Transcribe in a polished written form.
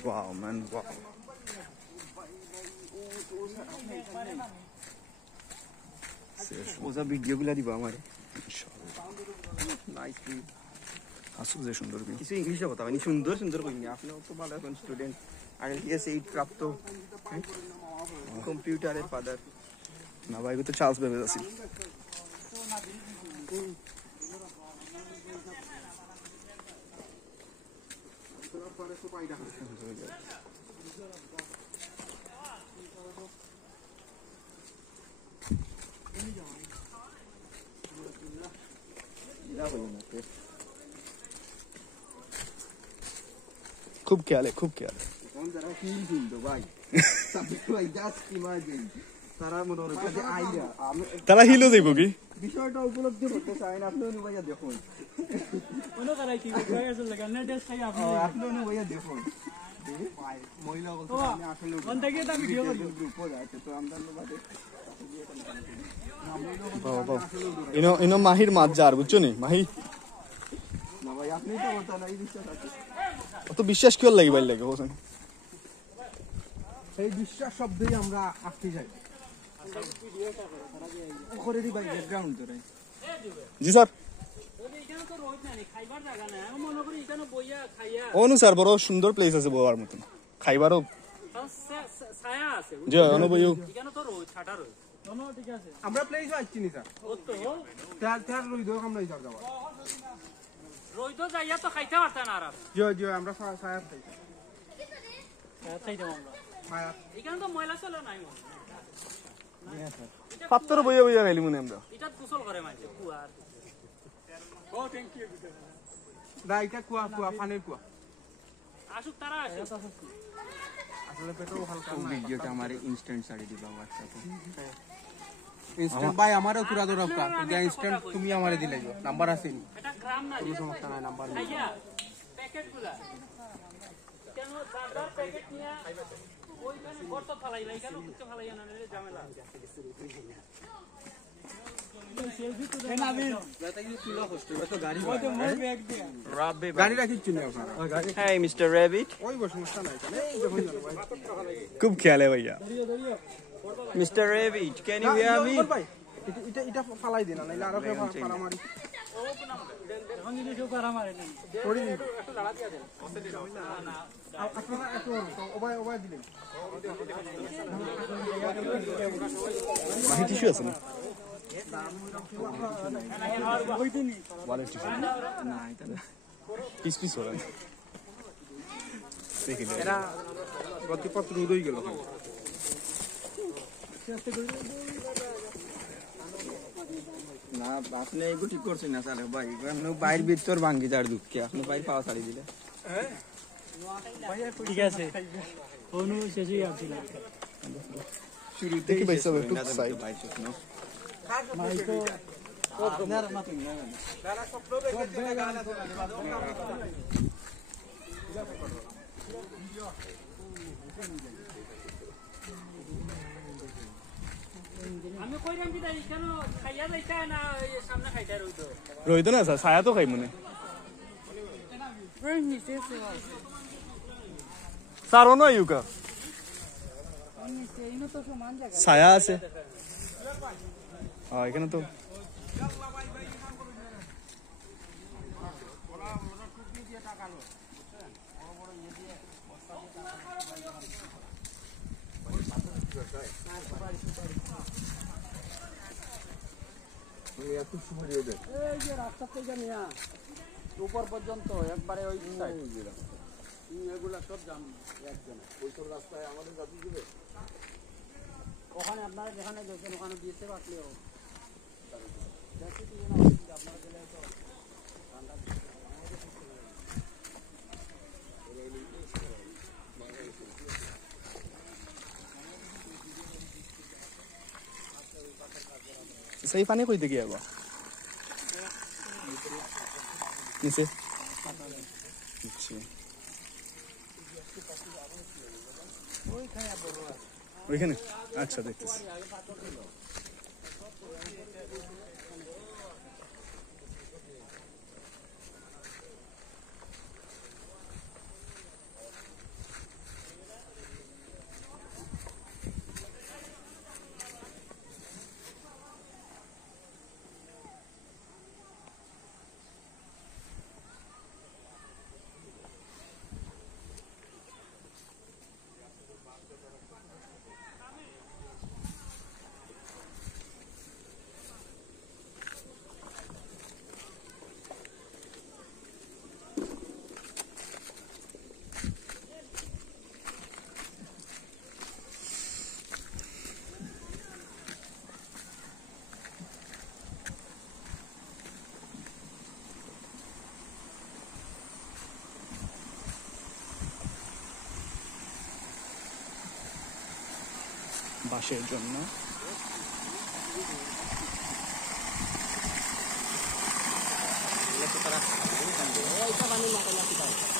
Wow, man, wow. ওজা ভিডিওগুলা দিব আমারে nice please আসু যে সুন্দর কিছু ইংলিশে কথা মানে সুন্দর সুন্দর কইনি আপনি তো ভালো এখন স্টুডেন্ট আর এসে এইট প্রাপ্ত কম্পিউটারের ফাদার না ভাই তো চার্লস বেবেজ আছে खूब ख्याल है खूब ख्याल है তারা হিলো দেব কি বিষয়টা উপলব্ধি করতে চাই না আপনি অনুভূতি দেখুন কোনো করাই কি করে আসলে গানে টেস্ট চাই আপনি অনুভূতি দেখুন মহিলা বলতে আমি আসলে কোন থেকে তা ভিডিও করব গ্রুপে আছে তো আমরা বাদে ইনো মাহির মাছ যার বুঝছো নি মাহি না ভাই আপনি তো বলতা না এই বিশ্বাস আছে অত বিশ্বাস কিও লাগি ভাই লাগে হোসেন এই বিশ্বাস শব্দই আমরা আটকে যাই করে দি ভাই ব্যাকগ্রাউন্ড ধরে জি স্যার এখানে তো রোজ না খাইবার জায়গা না আমি মনে করি এখানে বইয়া খাইয়া অনু স্যার বড় সুন্দর প্লেস আছে বওয়ার মতন খাইবারও ছায়া আছে যে অনু বইও এখানে তো রোজ ছাটা রোজ কোনো ঠিক আছে আমরা প্লেস আইছি নি স্যার ও তো তার রই দো আমরা যাও যাও রোজ তো যাইয়া তো খাইতে পারতা না আর জি আমরা ছায়া খাই খাইতে আমরা ছায়া এখানে তো ময়লা চলে নাই মো পাত্তর বইয়া বইয়া খাইলি মনে আমরা এটা গোসল করে মাঝে কুয়ার ও থ্যাংক ইউ না এটা কুয়া পানির কুয়া আসুক তারা আসে আসলে পেট্রোল হালকা ভিডিওটা আমারে ইনস্ট্যান্ট ছাড়ি দিবা WhatsApp-এ ইনস্ট্যান্ট ভাই আমারও তুরা দরকার এটা ইনস্ট্যান্ট তুমি আমারে দিলাই নাম্বার আছে নি এটা গ্রাম না কোনো সমস্যা নাই নাম্বার নেই খাইয়া প্যাকেটগুলা কেন দাদার প্যাকেট নিয়া ওইখানে গর্ত ফালাইলা এখানে কিছু ফালাইয়া না রে ঝামেলা গাড়ি রাখিচ্ছি না আপনারা Hey, Mr. Rabbit. ওই সমস্যা নাই এই দেখুন ভাই খুব খেয়াল है भैया Mr. Rabbit, can you hear me? ভাই এটা ফালাই দিনা নাইলে আরো ফালা মারি এখন যদি কেউ পারা মারে না পড়ি দিন আপনারা একটু ওবাই দিলেন মাহি টিস্যু আছে না ওয়ালেট টিস্যু না এটা না পিস পিস হলো দেখি এরা গতিপথ রোদ হয়ে গেল না আপনি এগু ঠিক করছেন না স্যার ভাই আপনি বাইর ভিতর ভাঙ্গি যার দুঃখে আপনি বাইর পাওয়া ছাড়ি দিলে ঠিক আছে অনু শেষই আছিল শুরুতে দেখি ভাই সব একটু সাইড ভাই শুনো ভাই তো আপনার মাতুন না দাদা সব লোক চলে গেল আমি কইরাম কি তাই কেন খাইয়া যাইতা না সামনে খাইতা রইতো রইতো না স্যার ছায়া তো খাই মনে স্যার অন্য ইউকা ছায়া আছে এখানে তো এই যে রাস্তা থেকে নিয়া উপর পর্যন্ত একবারে ওই সাইড এগুলা সব জাম একজন ওই সব রাস্তায় আমাদের যাত্রী দিবে ওখানে আপনারা যেখানে গেছেন ওখানে দিতে পারলেও আপনারা গেলে তো सही पानी कोई देखिए वो नीचे अच्छा ওইখানে আচ্ছা দেখতেছি কিসের জন্য। ওইটা বানিয়ে মাথা